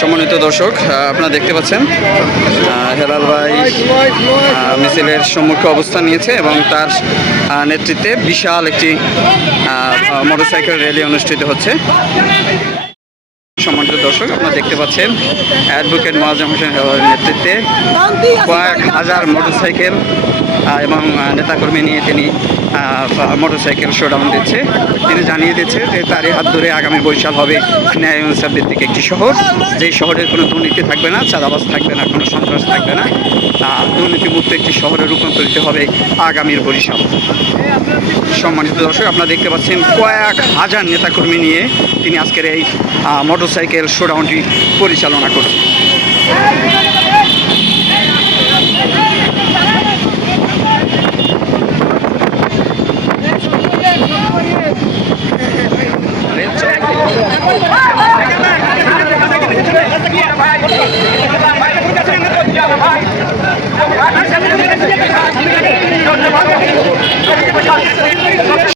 সম্মানিত দর্শক আপনারা দেখতে পাচ্ছেন হেলাল ভাই মিছিলের সম্মুখে অবস্থান নিয়েছে এবং তার নেতৃত্বে বিশাল একটি মোটরসাইকেল র্যালি অনুষ্ঠিত হচ্ছে। সম্মানিত দর্শক আপনারা দেখতে পাচ্ছেন অ্যাডভোকেট মোয়াজ্জম হোসেন নেতৃত্বে কয়েক হাজার মোটরসাইকেল এবং নেতাকর্মী নিয়ে তিনি মোটরসাইকেল শোডাউন দিচ্ছে। তিনি জানিয়ে দিচ্ছে যে তারই হাত ধরে আগামী বৈশাল হবে ন্যায় ইনসাফ ভিত্তিক একটি শহর। যেই শহরের কোনো দুর্নীতি থাকবে না চাঁদাবাজ থাকবে না কোনো সন্ত্রাস থাকবে না আহ, একটি শহরে রূপান্তরিত হবে আগামীর বরিশাল। সম্মানিত দর্শক, আপনারা দেখতে পাচ্ছেন কয়েক হাজার নেতাকর্মী নিয়ে তিনি আজকের এই মোটরসাইকেল শোডাউনটি পরিচালনা করছেন। ভাই